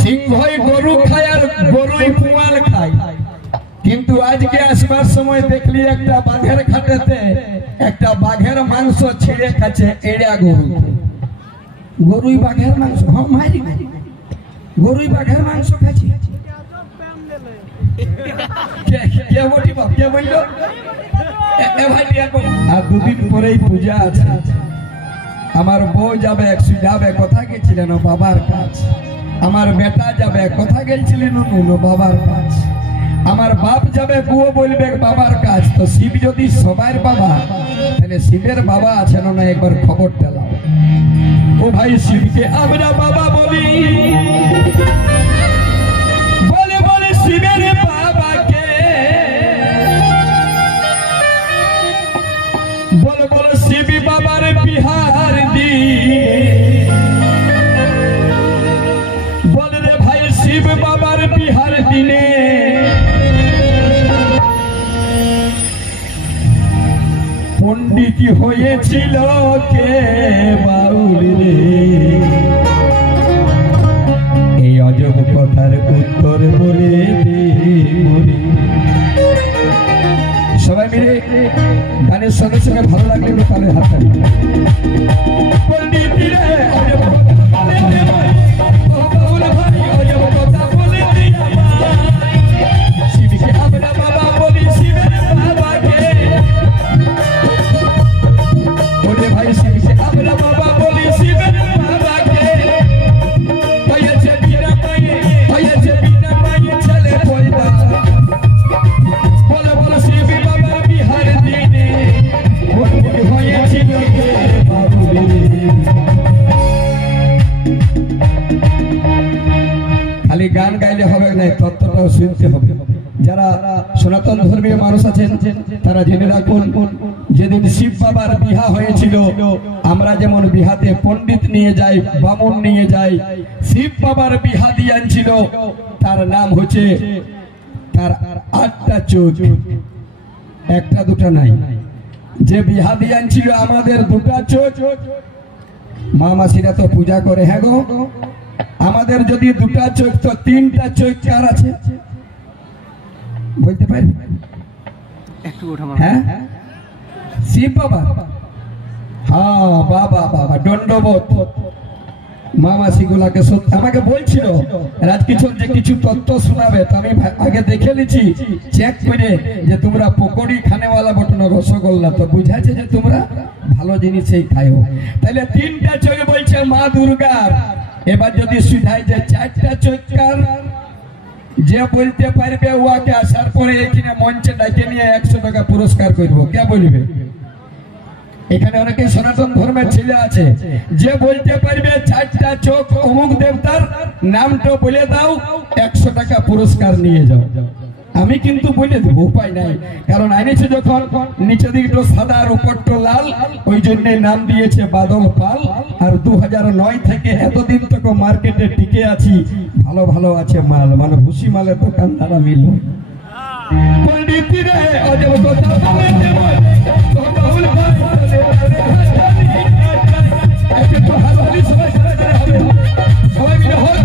সিংহই গরু খায় আর গরুই পুয়াল খায়। কিন্তু আজকে আসবার সময় দেখলি একটা বাঘের খাটেতে একটা বাঘের মাংস ছিঁড়ে খাচ্ছে এড়া গরু। গরুই বাঘের মাংস, হ্যাঁ মারি গরুই বাঘের মাংস খাচ্ছে। আর দুদিন পরেই পূজা আছে। আমার বউ যাবে কথা গেছিলেন বাবার কাজ, আমার বেটা যাবে কথা গেছিলেন বাবার কাজ, আমার বাপ যাবে বুয়ো বলবে বাবার কাজ। তো শিব যদি সবার বাবা, তাহলে শিবের বাবা আছেন না একবার খবরটা লাও। ও ভাই শিবকে আমরা বাবা বলি, বলে বলে শিবের বাবাকে, বলে বলে শিব বাবার বিহার দি, বলে রে ভাই শিব বাবার বিহার দিনে পণ্ডিত হয়েছিল কে বাউল রে। এই অজব কথার উত্তর বলে দে মরে। সবাই মিলে গানের সঙ্গে সঙ্গে ভালো লাগলে তাহলে হাত তালি। পণ্ডিত রে অজব কথা বলে দে মরে, ও বাউল ভাই অজব কথা বলে দে আমায়। শিবকে আমরা বাবা বলি শিবের বাবাকে, বলে ভাই শিবকে আমরা বাবা বলি শিবের বাবাকে। হয়েছে বিনা মায়ে, হয়েছে বিনা মায়ে ছেলে পয়দা, বলে বলে শিব বাবা বিহার দিনে পণ্ডিত হয়েছিল কে বাবুরে। খালি গান গাইলে হবে না, তত্ত্বটাও শুনতে হবে। যারা সনাতন ধর্মীয় মানুষ আছেন তারা জেনে রাখুন, যেদিন শিব বাবার বিহা হয়েছিল, আমরা যেমন বিহাতে পণ্ডিত নিয়ে যাই, বামুন নিয়ে যাই, শিব বাবার বিহা দিয়াছিল তার নাম হচ্ছে, তার 8টা চোখ, একটা দুটা নাই। যে বিহা দিয়াছিল আমাদের 2টা চোখ। মা মাসিরা তো পূজা করে, হ্যাঁ গো আমাদের যদি 2টা চোখ তো 3টা চোখ কার আছে বলতে পারি? হ্যাঁ শিব বাবা, হ্যাঁ বাবা বাবা দণ্ডবোধ। মা মাসিগুলাকে আমাকে বলছিল রাজকিশোর যে কিছু তত্ত্ব শোনাবে, তো আমি আগে দেখে নিচ্ছি চেক করে যে তোমরা পকোড়ি খানেওয়ালা বটন রসগোল্লা, তো বুঝাচ্ছে যে তোমরা ভালো জিনিসই খাইও। তাহলে 3টা চোখ বলছে মা দুর্গার। এবার যদি শুধাই যে 4টা চোখ কার, যে বলতে পারবে ওকে আসার পরে এখানে মঞ্চে ডাকে নিয়ে 100 টাকা পুরস্কার করবো। কে বলবে? এখানে অনেকে সনাতন ধর্মের ছেলে আছে, যে বলতে পারবে 4টা চোখ অমুক দেবতার নামটা বলে দাও, 100 টাকা পুরস্কার নিয়ে যাও। আমি কিন্তু বলে দেবো, উপায় নাই, কারণ আইনেছে যখন নিচে দিকটা সাদা আর উপরটা লাল, ওই জন্য নাম দিয়েছে বাদল পাল। আর 2009 থেকে এতদিন তো মার্কেটে টিকে আছি, ভালো ভালো আছে মাল, মানে ভুসি মালের দোকানদারা মিল। পণ্ডিত রে অজব কথা বলে দে মরে, ও বাউল ভাই একটু হাত তালি সবাই হবে, সবাই মিলে হোক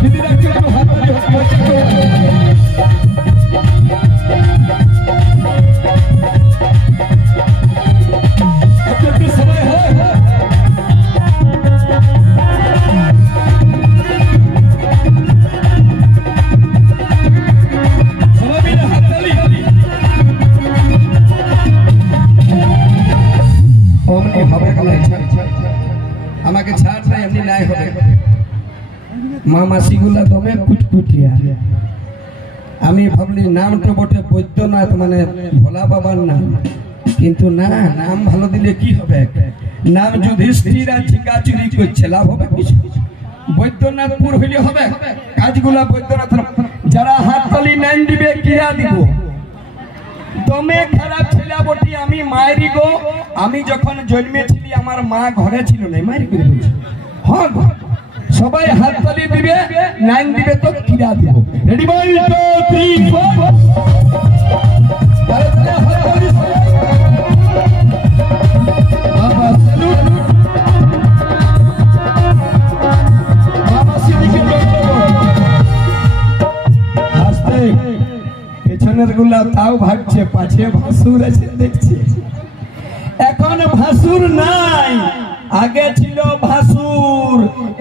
দিদিরা একটু হাত তালি একটু সবাই হয়। আমাকে ছাড় নাই, এমনি নাই হবে। মা মাসিগুলা দমে কুটকুটিয়া। আমি ভাবলি নামটা বটে বৈদ্যনাথ, মানে ভোলা বাবার নাম, কিন্তু না, নাম ভালো দিলে কি হবে? নাম যুধিষ্ঠির আর ঝিঙ্গাচুরি করছে, লাভ হবে কিছু? বৈদ্যনাথপুর হইলে হবে? কাজগুলা বৈদ্যনাথ। যারা হাত তালি নাম দিবে কিরা দিব? দমে খারাপ ছিল বটি আমি মায়েরি গো। আমি যখন জন্মেছিলি আমার মা ঘরে ছিল না, মায়ের করে বলছি। হ্যাঁ সবাই হাত তালি দিবে, নাইন দিবে তো কিরা দিব। রেডি 1 2 3 4 বাবা স্যালুট। ছেলের গুলা তাও ভাবছে পাছে ভাসুর আছে দেখছে। এখন ভাসুর নাই, আগে ছিল ভাসুর,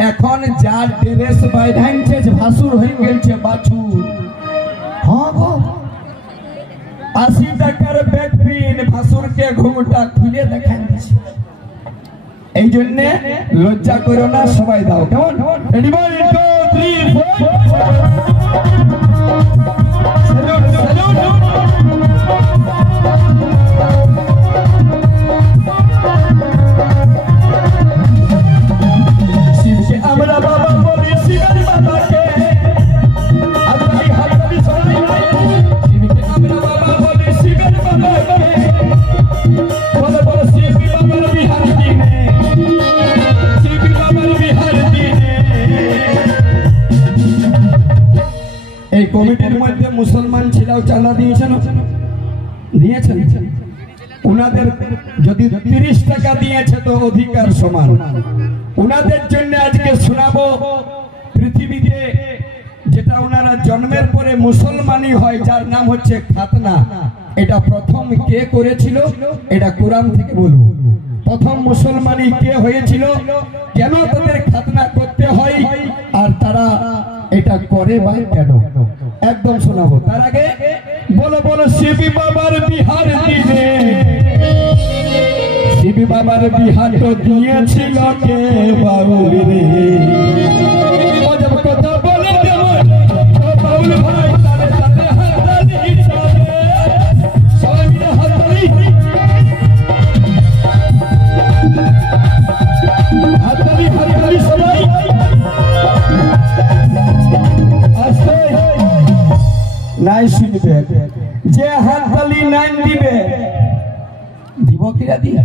এখন যা ড্রেস বাইধানছে ভাসুর হয়ে গেছে বাছুর। হ্যাঁ গো, 80 টাকার ব্যাগ পিন ভাসুরকে ঘুমটা খুলে দেখান দিচ্ছে। এই জন্য লজ্জা করো না, সবাই দাও কেমন। Ready 1 2 3 4 salute salute. শিবকে আমরা বাবা বলি, শিবের বাবাকে হাততালি হাততালি সবাই। শিবকে আমরা বাবা বলি, শিবের বাবাকে বলে বলে শিব বাবার বিহার দিনে, শিব বাবার বিহার দিনে। এই কমিটির মধ্যে মুসলমান ছিলাও চাঁদা দিয়েছেন, দিয়েছেন। উনাদের যদি 30 টাকা দিয়েছে তো অধিকার সমান। উনাদের জন্য আজকে শোনাবো পৃথিবীতে যেটা ওনারা জন্মের পরে মুসলমানই হয়, যার নাম হচ্ছে খাতনা। এটা প্রথম কে করেছিল, এটা কোরআন থেকে বলবো। প্রথম মুসলমানি কে হয়েছিল, কেন তাদের খাতনা করতে হয়, আর তারা এটা করে বা কেন, একদম শোনাবো। তার আগে বলো বলো শিবি বাবার বিহার দিনে, শিবি বাবার বিহার তো দিয়েছিল কে বাউল রে। অজব কথা বলে যেমন বাউল ভাই, তারে তারে হাততালি চলে, সবাই মিলে হাততালি হাততালি হাততালি সবাই আসতে নাই শুনবে। যে হাততালি নাই দিবে, দিব কিরা দিয়া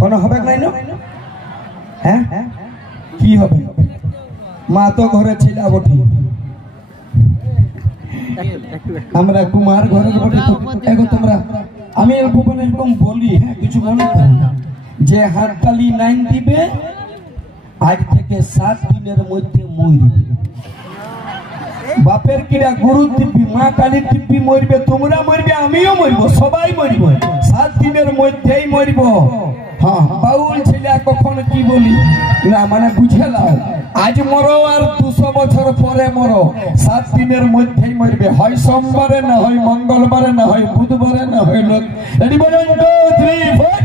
কোন হবে নাই না? হ্যাঁ কি হবে? মা তো ঘরে ছিল বটি, আমরা কুমার ঘরের বটি। এখন তোমরা আমি এরকম বলি, হ্যাঁ কিছু মনে করো না। যে হাততালি নাই দিবে আজ থেকে 7 দিনের মধ্যে মরবে। বাপের কিরা গুরু দিব্যি, মা কালী দিব্যি মরবে, তোমরা মরবে, আমিও মরব, সবাই মরব, 7 দিনের মধ্যেই মরব। হ্যাঁ বাউল ছেলে কখন কি বলি না, মানে বুঝে নাও। আজ মরো আর 200 বছর পরে মরো, 7 দিনের মধ্যেই মরবে। হয় সোমবারে, না হয় মঙ্গলবারে, না হয় বুধবারে, না হয় লোক। রেডি 1 2 3 4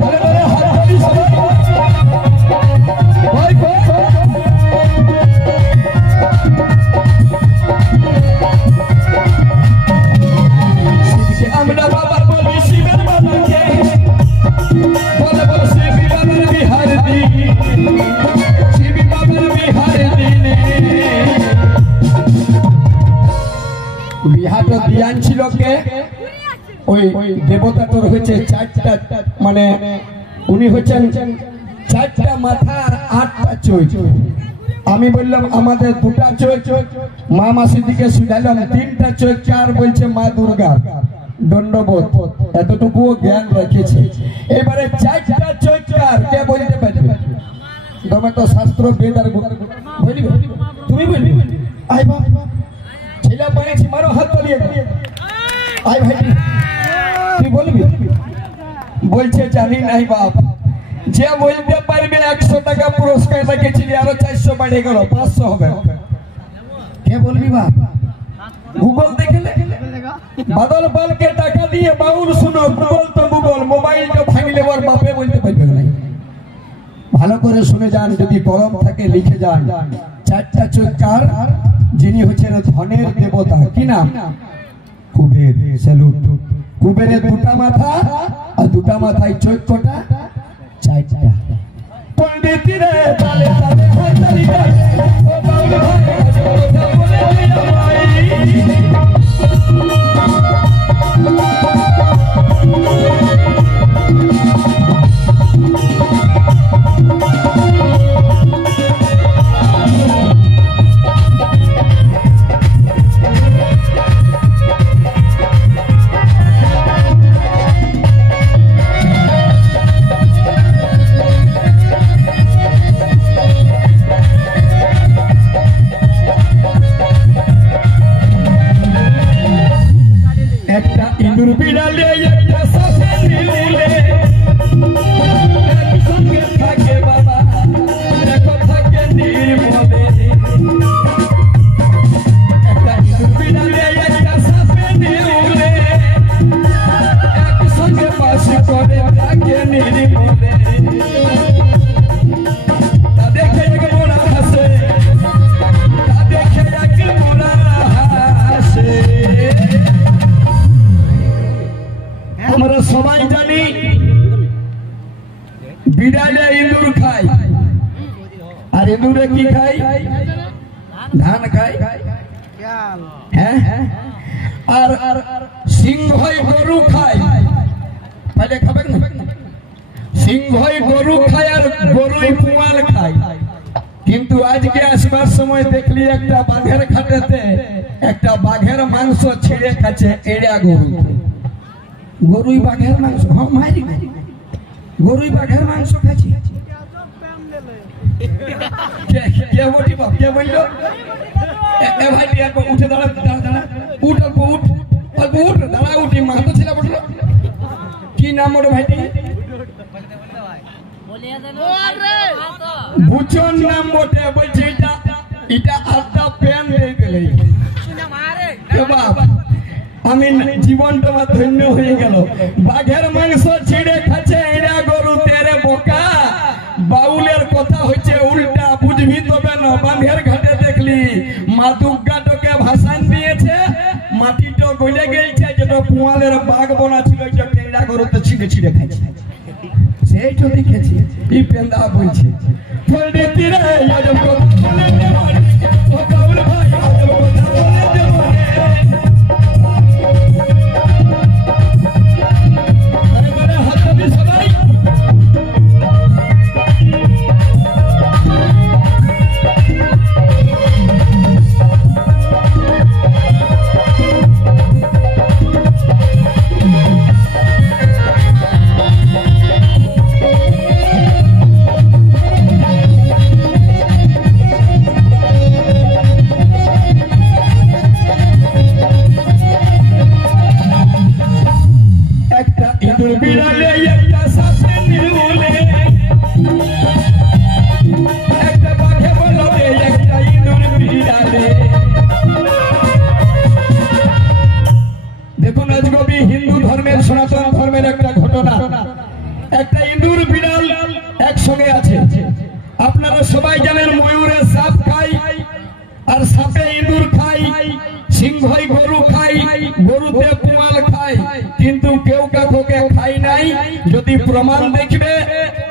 বলে বলে হাততালি সবাই। আমরা বাবা বলি শিবের বাবাকে, বলে বলে শিবি বাবার বিহার দিনে, শিবি বাবার বিহার দিনে। বিহার দিয়ান ছিল কে? ওই দেবতা তোর হয়েছে 4টা, মানে উনি হচ্ছেন 4টা মাথা আর 8টা চোখ। আমি বললাম আমাদের 2টা চোখ, মা মাসির দিকে শুধাইলাম 3টা চোখ কার, বলছে মা দুর্গা। দণ্ডবোধ, এতটুকুও জ্ঞান রেখেছে। এবারে 4টা চোখ কার, কে বলতে পারবে? তুমি তো শাস্ত্র বেদ আর বলবে, তুমি বলবে। আই বাপ ছেলে পাইছি, মারো হাত তালিয়ে। আই ভাই তুই বলবি? বলছে জানি নাই বাপ। যে বলতে পারবে 100 টাকা পুরস্কার রেখেছিলি, আরো 400 বেড়ে গেল, 500 হবে। কে বলবি বাপ? গুগল দেখলে বাদল পালকে টাকা দিয়ে বাউল শুনো, গুগল তো গুগল, মোবাইলটা ভাঙলে ওর বাপে বলতে পারবে না। ভালো করে শুনে যান, যদি কলম থাকে লিখে যান। 4টা চোখ কার? যিনি হচ্ছেন ধনের দেবতা, কি নাম? কুবের। স্যালুট। কুবেরের 2টা মাথা, আর 2টা মাথায় চোখ কটা? 4টা। পণ্ডিত রে তালে তালে হাততালি দে, ও বাউল ভাই কথা বলে আমায়। আর ইঁদুরে কি খায়? ধান খায়। হ্যাঁ, আর সিংহই গরু খায়। তাহলে খাবেন না? সিংহই গরু খায় আর গরুই পুয়াল খায়। কিন্তু আজকে আসবার সময় দেখলি একটা বাঘের খাটেতে একটা বাঘের মাংস ছিঁড়ে খাচ্ছে এড়া গরু। গরুই বাঘের মাংস, হ্যাঁ মারি গরুই বাঘের মাংস খাচ্ছে। কে বটি বাপ, কে বললো? এ ভাই উঠে দাঁড়া, দাঁড়া উঠ, অল্প উঠ, অল্প উঠ, দাঁড়া উঠি মাহাতো ছিল বললো। কি নাম ওর ভাইটি? বুচন নাম বটে। বলছে এটা আটটা প্যান দিয়ে গেলে বাপ আমি জীবনটা আমার ধন্য হয়ে গেল। বাঘের মাংস ছিঁড়ে খাচ্ছে এরা গরু, তেরে বোকা। বাউলের কথা হচ্ছে উল্টা, বুঝবি তবে না। বাঘের ঘাটে দেখলি মা দুর্গাটাকে ভাসান দিয়েছে, মাটিটা গলে গেছে, যেটা পুয়ালের বাঘ বোনা ছিল এরা গরুতে ছিঁড়ে ছিঁড়ে খাচ্ছে। সেইটা দেখেছি এই পেন্দা বলছে আপনারা সবাই জানেন ময়ূরে সাপ খায় আর সাপে ইঁদুর খায়, সিংহই গরু খায়, গরুতে পুয়াল খায়, কিন্তু কেউ কাউকে খায় নাই। যদি প্রমাণ দেখবে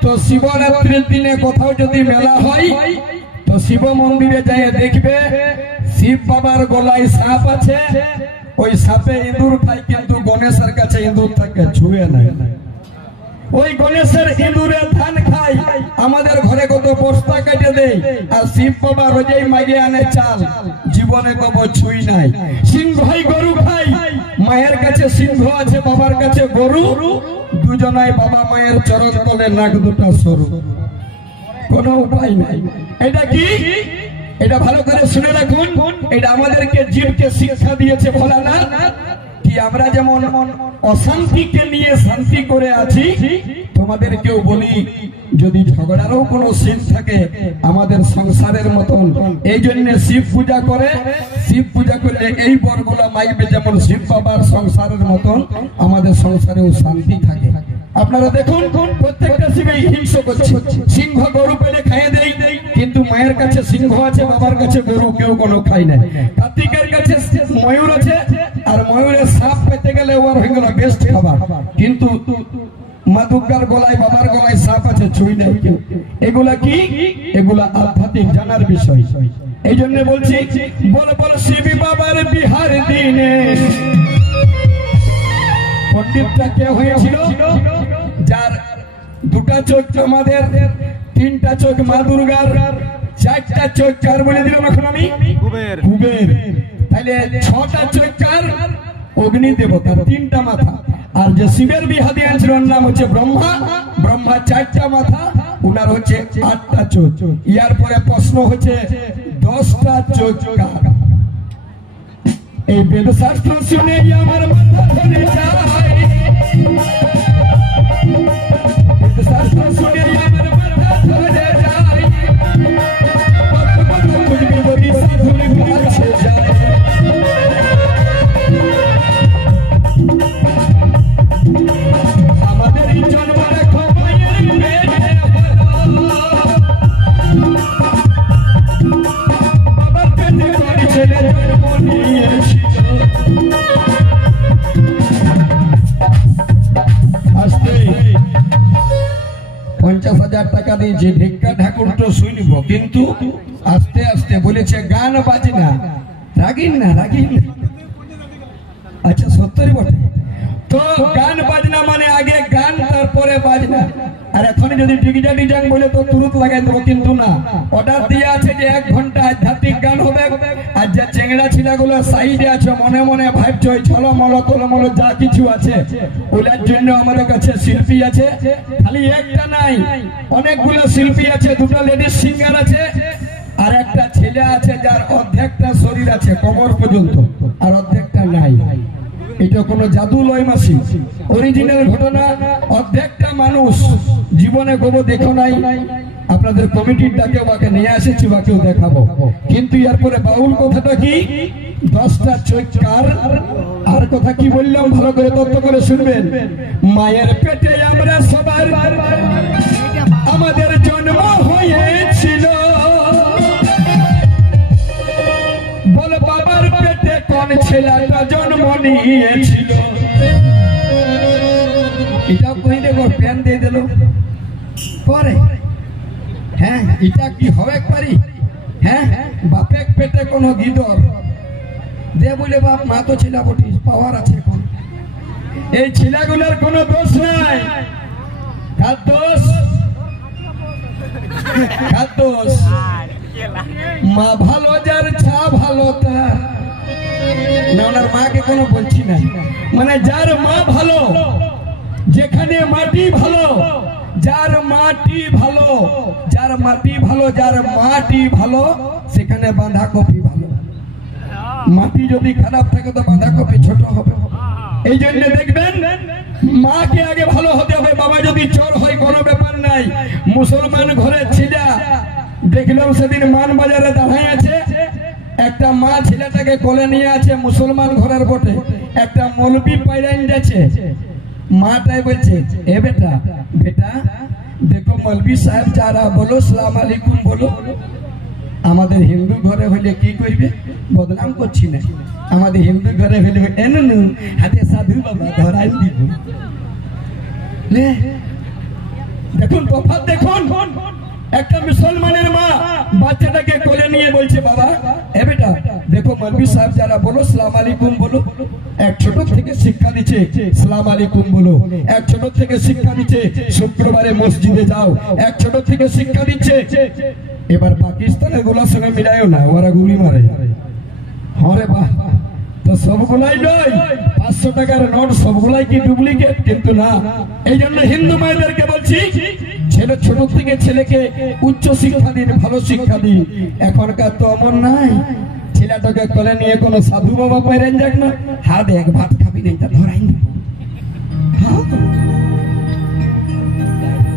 তো শিবরাত্রির দিনে কোথাও যদি মেলা হয় তো শিব মন্দিরে যাই দেখবে শিব বাবার গলায় সাপ আছে, ওই সাপে ইঁদুর খায়, কিন্তু গণেশের কাছে ইঁদুর তাকে ছুঁয়ে নাই। ওই গণেশের ইঁদুরে ধান খায়, আমাদের ঘরে কত বস্তা কেটে দেয়, আর শিব বাবা রোজেই মাইরে আনে চাল, জীবনে কব ছুঁই নাই। সিংহই গরু খায়, মায়ের কাছে সিংহ আছে, বাবার কাছে গরু, দুজনাই বাবা মায়ের চরণ তলে নাক দুটা সরু, কোনো উপায় নাই। এটা কি? এটা ভালো করে শুনে রাখুন, এটা আমাদেরকে জীবকে শিক্ষা দিয়েছে ভোলানাথ। কি আমরা যেমন অশান্তিকে নিয়ে শান্তি করে আছি, তোমাদেরকেও বলি যদি ঝগড়ারও কোনো সিন থাকে আমাদের সংসারের মতন, এই জন্য শিব পূজা করে। শিব পূজা করলে এই বরগুলা মাইবে, যেমন শিব বাবার সংসারের মতন আমাদের সংসারেও শান্তি থাকে। আপনারা দেখুন প্রত্যেকটা শিবে হিংসা করছে, সিংহ গরু পেলে খাইয়ে দেয়, কিন্তু মায়ের কাছে সিংহ আছে, বাবার কাছে গরু, কেউ কোনো খাই নাই। কার্তিকের কাছে ময়ূর আছে, আর ময়ূরের সাপ পেতে গেলে ওর হয়ে গেল বেস্ট খাবার, কিন্তু মা দুর্গার গলায় বাবার গলায় সাপ আছে, ছুঁই নেই কেউ। এগুলা কি? এগুলা আধ্যাত্মিক জানার বিষয়। এই জন্য বলছি বল বল শিব বাবার বিহার দিনে। পণ্ডিতটা কে হয়েছিল? যার দুটা চোখ আমাদের, তিনটা চোখ মা দুর্গার, চারটা চোখ কার বলে দিলাম এখন আমি? কুবের। তাহলে ছটা চোখ কার? অগ্নি দেবতার, তিনটা মাথা। আর যে শিবের বিহা দিয়েছিল ওর নাম হচ্ছে ব্রহ্মা, ব্রহ্মা চারটা মাথা, উনার হচ্ছে 8টা চোখ। ইয়ার পরে প্রশ্ন হচ্ছে 10টা চোখ কার? এই বেদশাস্ত্র শুনে আমার মাথা ধরে যায়, বেদশাস্ত্র শুনে আমার মাথা ধরে যায়, বুঝবি সাধুর কাছে যায়। আমাদের জন্ম রেখো মায়ের পেটে, বাবার পেটে বাড়ি ছেলে জন্ম নিয়েছিল। 50,000 টাকা দিয়েছি, ভিক্ষা ঠাকুর তো শুনব, কিন্তু আস্তে আস্তে বলেছে গান বাজনা, রাগিন না। আচ্ছা সত্যি বটে তো, গান বাজনা মানে আগে গান তারপরে বাজনা। আর এখন যদি ডিজাইন বলে তো তুরুত লাগাই দেবো, কিন্তু না, অর্ডার দিয়ে আছে যে 1 ঘন্টা আধ্যাত্মিক গান হবে। আর যে চেংড়া ছিলাগুলো সাইডে আছে মনে মনে ভাবছে ওই ছলমল তলমল যা কিছু আছে, ওটার জন্য আমাদের কাছে শিল্পী আছে। খালি একটা নাই, অনেকগুলো শিল্পী আছে, 2টা লেডিস সিঙ্গার আছে, আর একটা ছেলে আছে যার অর্ধেকটা শরীর আছে কোমর পর্যন্ত আর অর্ধেকটা নাই। এটা কোনো জাদু লয় মাসি, অরিজিনাল ঘটনা। অর্ধেকটা মানুষ জীবনে কবো দেখো নাই। আপনাদের কমিটির ডাকে ওকে নিয়ে এসেছি, ওকেও দেখাবো। কিন্তু এরপরে বাউল কথাটা কি, 10টা চৈকার। আর কথা কি বললাম ভালো করে তত্ত্ব করে শুনবেন। মায়ের পেটে আমরা সবার আমাদের জন্ম হয়েছিল, বল বাবার পেটে কোন ছেলেটা জন্ম নিয়েছিল। এটা কই দেখো প্যান দিয়ে দিল পরে। হ্যাঁ এটা কি হবে পারি? হ্যাঁ বাপের পেটে কোনো গিদর দে বলে বাপ মা তো ছিলা বটি পাওয়ার আছে। এখন এই ছেলেগুলোর কোনো দোষ নাই। কার দোষ? কার দোষ? মা ভালো যার ছা ভালো তার না, ওনার মাকে কোনো বলছি না। মানে যার মা ভালো, যেখানে মাটি ভালো, যার মাটি ভালো, যার মাটি ভালো, যার মাটি ভালো, সেখানে বাঁধাকপি ভালো। মাটি যদি খারাপ থাকে তো বাঁধাকপি ছোট হবে। এই জন্য দেখবেন মাকে আগে ভালো হতে হবে। বাবা যদি চোর হয় কোনো ব্যাপার নাই। মুসলমান ঘরে ছিলা দেখলাম সেদিন মান বাজারে দাঁড়ায় আছে, একটা মা ছেলেটাকে কোলে নিয়ে আছে, মুসলমান ঘরের বটে। একটা মৌলবি পাইরাইন যাচ্ছে, মাটাই বলছে এ বেটা বেটা দেখো মৌলবি সাহেব যারা বলো সালাম আলাইকুম বলো। আমাদের হিন্দু ঘরে হইলে কি করবে, বদনাম করছি না, আমাদের হিন্দু ঘরে হইলে এনু হাতে সাধু বাবা ধরাই দিব। দেখুন তফাৎ দেখুন। একটা মুসলমানের মা বাচ্চাটাকে কোলে নিয়ে বলছে বাবা এ বেটা দেখো মৌলবি সাহেব যারা বলো সালাম আলাইকুম বলো। এক ছোট থেকে শিক্ষা দিচ্ছে সালাম আলাইকুম বলো, এক ছোট থেকে শিক্ষা দিচ্ছে শুক্রবারে মসজিদে যাও, এক ছোট থেকে শিক্ষা দিচ্ছে। এবার পাকিস্তানের গুলার সঙ্গে মিলাইও না, ওরা গুলি মারে। হরে বাহ, তো সবগুলাই নয়, 500 টাকার নোট সবগুলাই কি ডুপ্লিকেট? কিন্তু না। এই জন্য হিন্দু মায়েদেরকে বলছি ছেলে ছোট থেকে ছেলেকে উচ্চ শিক্ষা দিন, ভালো শিক্ষা দিন। এখনকার তো অমন নাই। ছেলেটাকে কোলে নিয়ে কোনো সাধু বাবা পাইরেন যাক না, হা দেখ ভাত খাবি না এটা ধরাই না,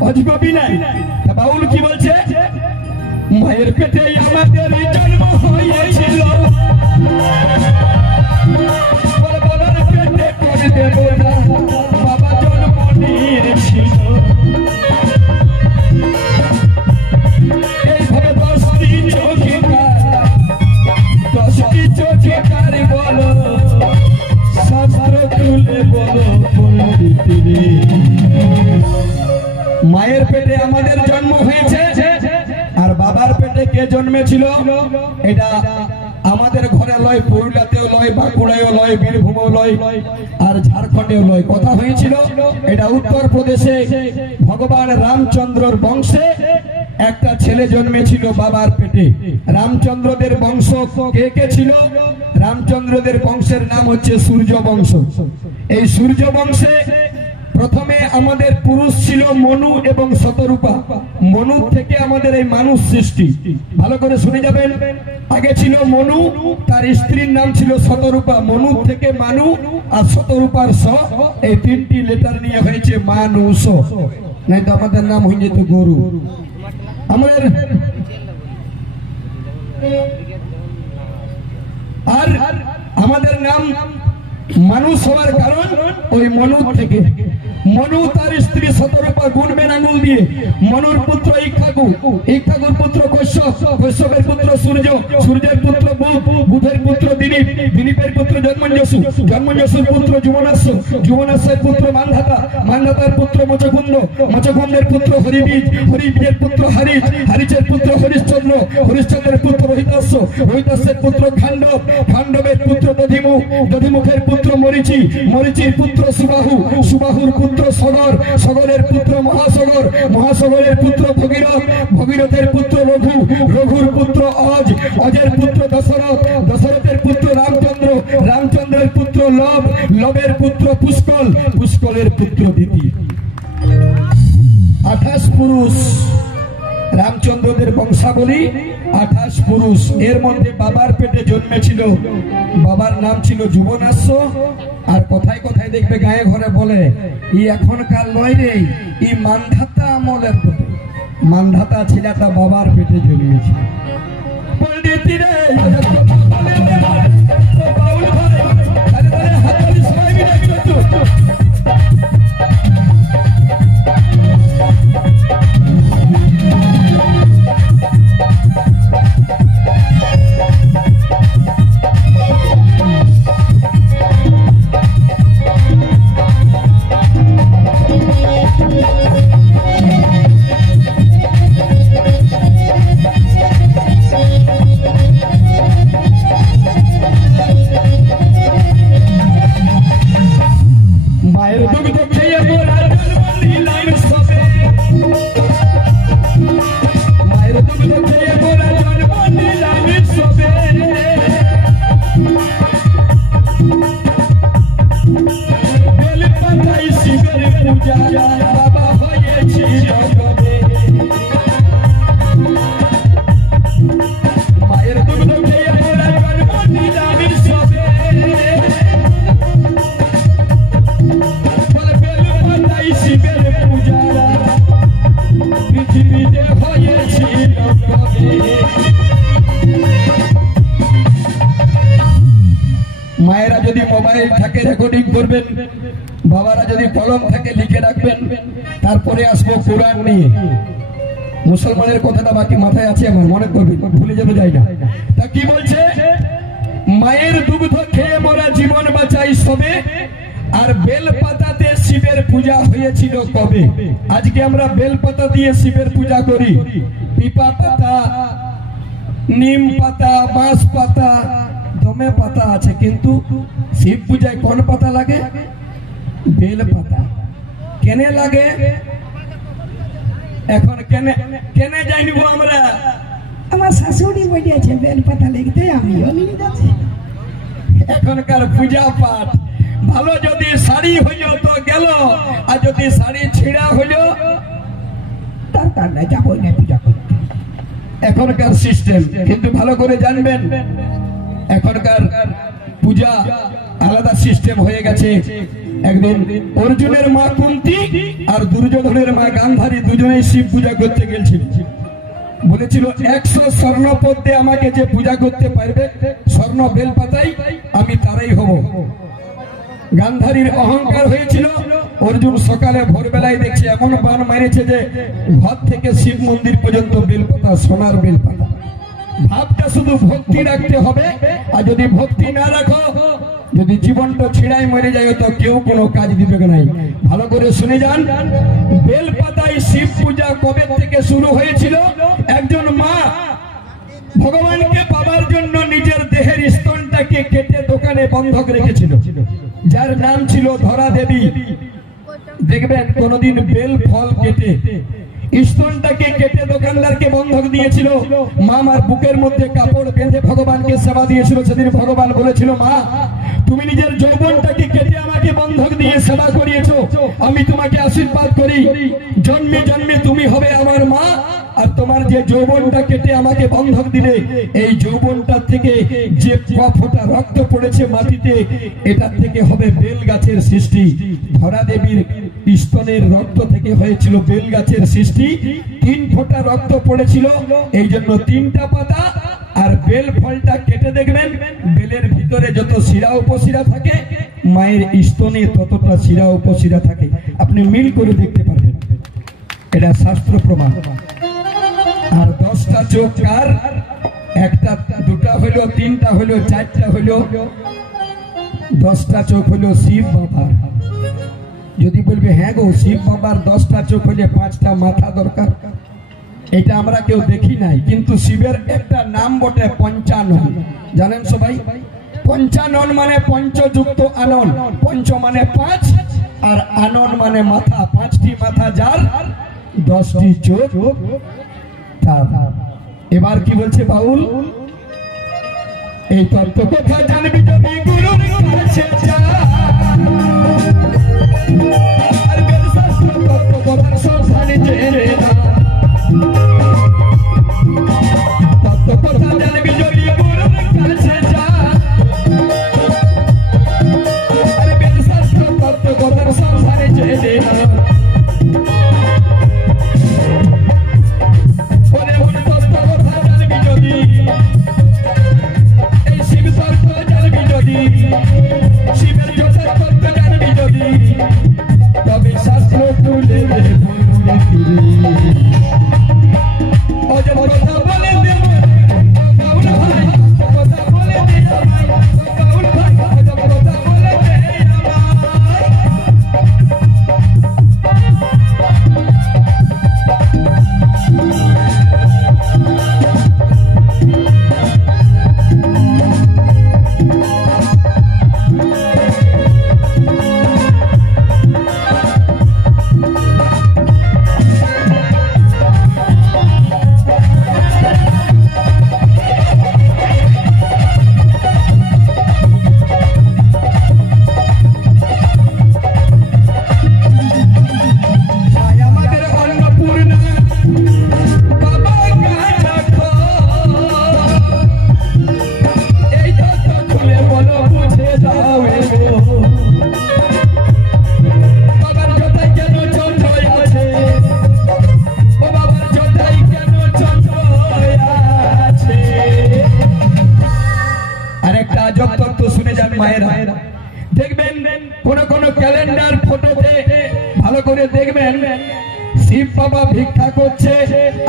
অজগবি নাই। বাউল কি বলছে, মায়ের পেটে আমাদের জন্ম হয়েছিল, বলার পেটে করে দেব না, বাবা জন্ম নিয়েছিল। এইভাবে 10টি চোখে কারি বলো, শাস্ত্র তুলে বলো পণ্ডিতরে। মায়ের পেটে আমাদের জন্ম হয়েছে, আর বাবার পেটে কে জন্মেছিল এটা আমাদের ঘরে লয়, পুরুলিয়াতেও লয়, বাঁকুড়ায়ও লয়, বীরভূমেও লয়, আর ঝাড়খণ্ডেও লয়। কথা হয়েছিল এটা উত্তরপ্রদেশে ভগবান রামচন্দ্রর বংশে একটা ছেলে জন্মেছিল বাবার পেটে। রামচন্দ্রদের বংশ কে কে ছিল? রামচন্দ্রদের বংশের নাম হচ্ছে সূর্য বংশ। এই সূর্য বংশে প্রথমে আমাদের পুরুষ ছিল মনু এবং শতরূপা। মনু থেকে আমাদের এই মানুষ সৃষ্টি। ভালো করে শুনে যাবেন। আগে ছিল মনু, তার স্ত্রীর নাম ছিল শতরূপা। মনু থেকে মানু আর শতরূপার স, এই 3টি লেটার নিয়ে হয়েছে মানুষ। নাই তো আমাদের নাম হয়ে যেত গরু। আমাদের আর আমাদের নাম মানুষ হওয়ার কারণ ওই মনু থেকে। মনু তার স্ত্রী শতরূপা গুণবেন আঙুল দিয়ে। মনুর পুত্র ইক্ষাকু, ইক্ষাকুর পুত্র কশ্যপ, কশ্যপের পুত্র সূর্য, সূর্যের পুত্র বুধ, বুধের পুত্র দিলীপ, দিলীপের পুত্র জন্ম জন্মঞ্জসু, জন্মঞ্জসুর পুত্র যুবনাশ্য, যুবনাশ্যের পুত্র মানধাতা, মানধাতার পুত্র মচকুন্দ, মচকুন্দের পুত্র হরিবীজ, হরিবীজের পুত্র হারিচ, হারিচের পুত্র হরিশ্চন্দ্র, হরিশ্চন্দ্রের পুত্র রোহিতাস্য, রোহিতাস্যের পুত্র খাণ্ডব, খাণ্ডবের পুত্র দধিমুখ, দধিমুখের পুত্র মরিচি, মরিচির পুত্র সুবাহু, সুবাহুর পুত্র সগর, সগরের পুত্র মহাসগর, মহাসগরের পুত্র ভগীরথ, ভগীরথের পুত্র রঘু, রঘুর পুত্র অজ, অজের পুত্র দশরথ, দশরথের পুত্র রামচন্দ্র, রামচন্দ্রের পুত্র লব, লবের পুত্র পুষ্কল, পুষ্কলের পুত্র দিতি। 28 পুরুষ রামচন্দ্রদের বংশাবলী, 28 পুরুষ। এর মধ্যে বাবার পেটে জন্মেছিল, বাবার নাম ছিল যুবনাশ্য। আর কথায় কথায় দেখবে গায়ে ঘরে বলে ই এখনকার লয় রে, ই মানধাতা আমলের, মানধাতা ছেলেটা বাবার পেটে জন্মেছে। মায়েরা যদি মোবাইল থাকে রেকর্ডিং করবেন, বাবারা যদি কলম থাকে লিখে রাখবেন। তারপরে আসবো কোরআন নিয়ে। মুসলমানের কথাটা বাকি মাথায় আছে আমার, মনে করবেন, ভুলে যাবে যাই না। তা কি বলছে? মায়ের দুগ্ধ খেয়ে মোরা জীবন বাঁচাই সবে, আর বেল পাতাতে শিবের পূজা হয়েছিল কবে। আজকে আমরা বেল পাতা দিয়ে শিবের পূজা করি। পিপা পাতা, নিম পাতা, বাঁশ পাতা, দমে পাতা আছে, কিন্তু শিব পূজায় কোন পাতা লাগে? বেল পাতা। কেনে লাগে? এখন কেনে কেনে জানবো আমরা? আমার শাশুড়ি বলিয়াছে বেল পাতা লিখতে, আমিও নিয়ে যাচ্ছি। এখনকার পূজা পাঠ ভালো, যদি শাড়ি হইল তো গেল, আর যদি শাড়ি ছিঁড়া হইল তার না যাবো না পূজা করতে। এখনকার সিস্টেম কিন্তু ভালো করে জানবেন, এখনকার পূজা আলাদা সিস্টেম হয়ে গেছে। একদিন অর্জুনের মা কুন্তি আর দুর্যোধনের মা গান্ধারী দুজনেই শিব পূজা করতে গেছিল। বলেছিল 100 স্বর্ণ পদ্মে আমাকে যে পূজা করতে পারবে স্বর্ণ বেল পাতাই, আমি তারাই হব। গান্ধারীর অহংকার হয়েছিল। অর্জুন সকালে ভোরবেলায় দেখছে এমন বান মেরেছে যে ঘর থেকে শিব মন্দির পর্যন্ত বেলপাতা, সোনার বেলপাতা। ভাবটা শুধু ভক্তি রাখতে হবে, আর যদি ভক্তি না রাখো, যদি জীবনটা ছিড়াই মরে যায় তো কেউ কোনো কাজ দিবে নাই। ভালো করে শুনে যান, বেলপাতায় শিব পূজা কবে থেকে শুরু হয়েছিল? একজন মা ভগবানকে পাবার জন্য নিজের দেহের স্তনটাকে কেটে দোকানে বন্ধক রেখেছিল, যার নাম ছিল ধরা দেবী। দেখবেন কোনদিন বেল ফল কেটে স্তনটাকে কেটে দোকানদারকে বন্ধক দিয়েছিল। মা আমার বুকের মধ্যে কাপড় বেঁধে ভগবানকে সেবা দিয়েছিল। সেদিন ভগবান বলেছিল, মা তুমি নিজের যৌবনটাকে কেটে আমাকে বন্ধক দিয়ে সেবা করিয়েছো, আমি তোমাকে আশীর্বাদ করি, জন্মে জন্মে তুমি হবে আমার মা। আর তোমার যে যৌবনটা কেটে আমাকে বন্ধক দিলে, এই যৌবনটা থেকে যে ফোঁটা রক্ত পড়েছে মাটিতে, এটা থেকে হবে বেল গাছের সৃষ্টি। ধরা দেবীর স্তনের রক্ত থেকে হয়েছিল বেল গাছের সৃষ্টি। 3 ফোঁটা রক্ত পড়েছিল, এই জন্য 3টা পাতা। আর বেল ফলটা কেটে দেখবেন, বেলের ভিতরে যত শিরা উপশিরা থাকে, মায়ের স্তনে ততটা শিরা উপশিরা থাকে। আপনি মিল করে দেখতে পারবেন, এটা শাস্ত্র প্রমাণ। আর 10টা চোখ কার? একটা, দুটা হইলো, 3টা হইলো, 4টা হইলো, 10টা চোখ হলো শিব বাবার। যদি বলবে হ্যাঁ গো, শিব বাবার 10টা চোখ হলে 5টা মাথা দরকার, এটা আমরা কেউ দেখি নাই, কিন্তু শিবের একটা নাম বটে পঞ্চানন। জানেন সবাই? পঞ্চানন মানে পঞ্চযুক্ত আনন, পঞ্চ মানে 5 আর আনন মানে মাথা, 5টি মাথা যার, 10টি চোখ তার। এবার কি বলছে বাউল? এই তত্ত্ব কথা জানবি যদি গুরুর কাছে যা, আর বেদশাস্ত্র তত্ত্ব কথার সংসারে জেনে না। তত্ত্ব কথা জানবি যদি গুরুর কাছে যা, আর বেদশাস্ত্র তত্ত্ব কথার সংসারে জেনে না। শিবের যথার তত্ত্ব জানবি যদি, তবে শাস্ত্র তুলে দে বলুন ফিরে। অজব কথা বলে দে বাউল ভাই, কথা বলে দে আমায় বাউল ভাই, অজব কথা বলে দে দেখবেন কোন কোন ক্যালেন্ডার ফটোতে ভালো করে দেখবেন শিব বাবা ভিক্ষা করছে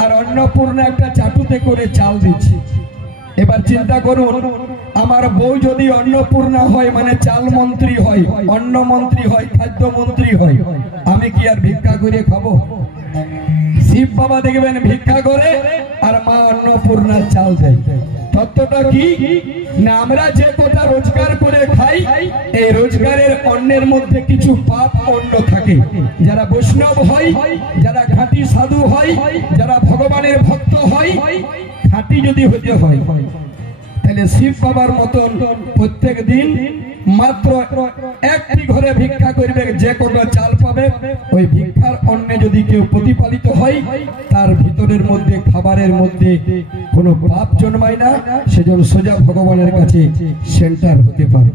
আর অন্নপূর্ণা একটা চাটুতে করে চাল দিচ্ছে। এবার চিন্তা করুন, আমার বউ যদি অন্নপূর্ণা হয় মানে চাল মন্ত্রী হয়, অন্ন মন্ত্রী হয়, খাদ্য মন্ত্রী হয়, আমি কি আর ভিক্ষা করে খাবো? শিব বাবা দেখবেন ভিক্ষা করে আর মা অন্নপূর্ণার চাল দেয়। তত্ত্বটা কি না, আমরা যে কটা রোজগার করে খাই, এই রোজগারের অন্নের মধ্যে কিছু পাপ অন্ন থাকে। যারা বৈষ্ণব হয়, যারা খাঁটি সাধু হয়, যারা ভগবানের ভক্ত হয়, খাঁটি যদি হতে হয়, তাহলে শিব বাবার মতন প্রত্যেক দিন মাত্র একটি ঘরে ভিক্ষা করবে, যে কোনো চাল পাবে, ওই ভিক্ষার অন্নে যদি কেউ প্রতিপালিত হয়, তার ভিতরের মধ্যে খাবারের মধ্যে কোনো পাপ জন্মায় না, সেজন্য সোজা ভগবানের কাছে সেন্টার হতে পারে।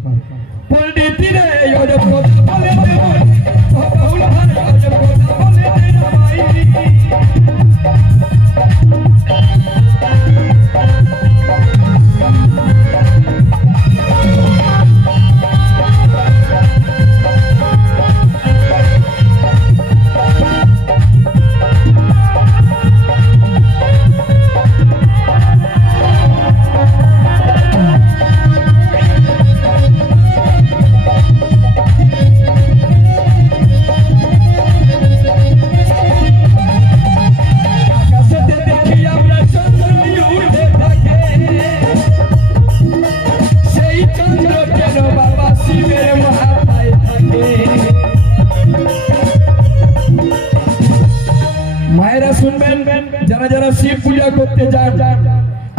যারা যারা শিব পূজা করতে যান,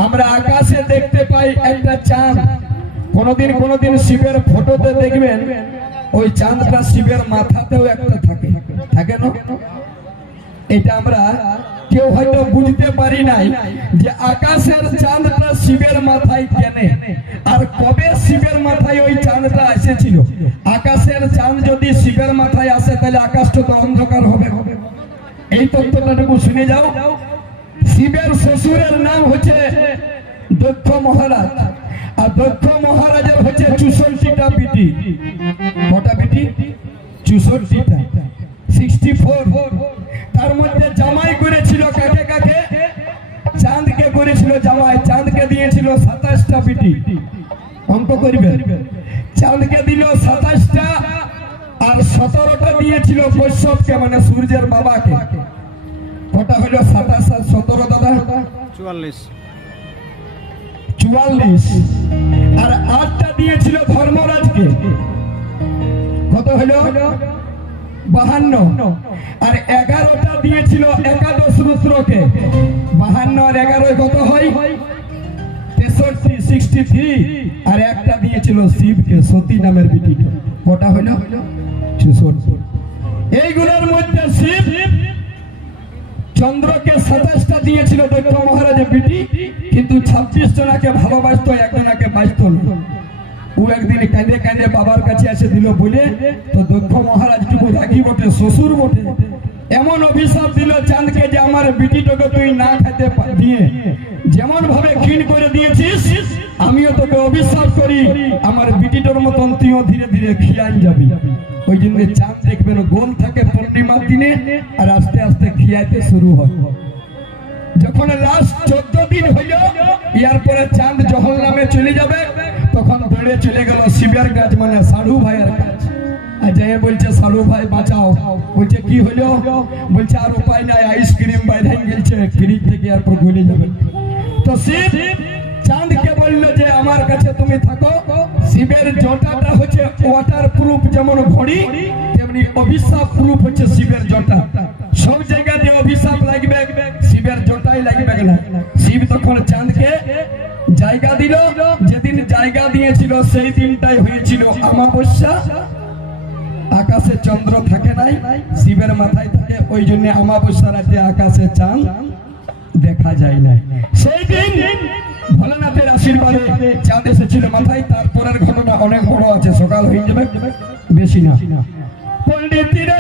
আমরা আকাশে দেখতে পাই একটা চাঁদ। কোনদিন শিবের ফটোতে দেখবেন ওই চাঁদটা শিবের মাথাতেও একটা থাকে, থাকে না? এটা আমরা কেউ হয়তো বুঝতে পারি নাই যে আকাশের চাঁদটা শিবের মাথায় কেন আর কবে শিবের মাথায় ওই চাঁদটা এসেছিল। আকাশের চাঁদ যদি শিবের মাথায় আসে, তাহলে আকাশটা তো অন্ধকার হবে। এই তত্ত্বটাটুকু শুনে যাও। শিবের শ্বশুরের নাম হচ্ছে দক্ষ মহারাজ, আর দক্ষ মহারাজের হচ্ছে 64টা বিটি। কটা বিটি? 64টা, 64। তার মধ্যে জামাই করেছিল কাকে কাকে? চাঁদকে করেছিল জামাই। চাঁদকে দিয়েছিল 27টা বিটি। অঙ্ক করবেন, চাঁদকে দিল 27টা আর 17টা দিয়েছিল বৈষ্ণবকে, মানে সূর্যের বাবাকে। কটা হলো 27 আর 17 দাদা? 44। আর 8টা দিয়েছিল ধর্মরাজকে। কত হলো? 52। আর 11টা দিয়েছিল একাদশ রুদ্রকে। 52 আর 11 কত হয়? 63, 63। আর একটা দিয়েছিল শিবকে, সতী নামের বিটিকে। কটা হলো? 64। এইগুলোর মধ্যে শিব চন্দ্রকে 27টা দিয়েছিল দৈত্য মহারাজের বিটি, কিন্তু 26 জনাকে ভালোবাসতো, একজনাকে বাঁচতো না। ও একদিন কাঁদে কাঁদে বাবার কাছে এসে দিল বলে, তো দক্ষ মহারাজ টুকু রাগি বটে, শ্বশুর বটে, এমন অভিশাপ দিল চাঁদকে যে আমার বিটিটাকে তুই না খেতে দিয়ে যেমন ভাবে ক্ষীণ করে দিয়েছিস, আমিও তোকে অভিশাপ করি আমার বিটিটার মতন তুইও ধীরে ধীরে খিয়াই যাবি। ওই জন্য চাঁদ দেখবেন গোল থাকে পূর্ণিমার দিনে, আর আস্তে আস্তে খিয়াইতে শুরু হয়। যখন লাস্ট 14 দিন হইল, ইয়ার পরে চাঁদ জহল নামে চলে যাবে, তখন দৌড়ে চলে গেল শিবের কাজ, মানে সাধু ভাইয়ের কাজ। আর যাই বলছে সাধু ভাই বাঁচাও। বলছে কি হলো? বলছে আর উপায় নাই, আইসক্রিম বাইরে গেছে ফ্রিজ থেকে, আর পর গলে যাবে। তো শিব চাঁদকে বললো যে আমার কাছে তুমি থাকো। শিবের জটাটা হচ্ছে ওয়াটার প্রুফ, যেমন ঘড়ি তেমনি অভিশাপ প্রুফ হচ্ছে শিবের জটা। সব জায়গাতে অভিশাপ লাগবে, শিবের জটাই লাগবে না। শিব তখন চাঁদকে জায়গা দিল। যেদিন জায়গা দিয়েছিল সেই দিনটাই হয়েছিল অমাবস্যা। আকাশে চন্দ্র থাকে নাই, শিবের মাথায় থাকে, ওই জন্য অমাবস্যা রাতে আকাশে চাঁদ দেখা যায় না। সেই দিন ভোলানাথের আশীর্বাদে চাঁদ এসেছিল মাথায়। তারপরের ঘটনা অনেক বড় আছে, সকাল হয়ে যাবে, বেশি না। পণ্ডিত রে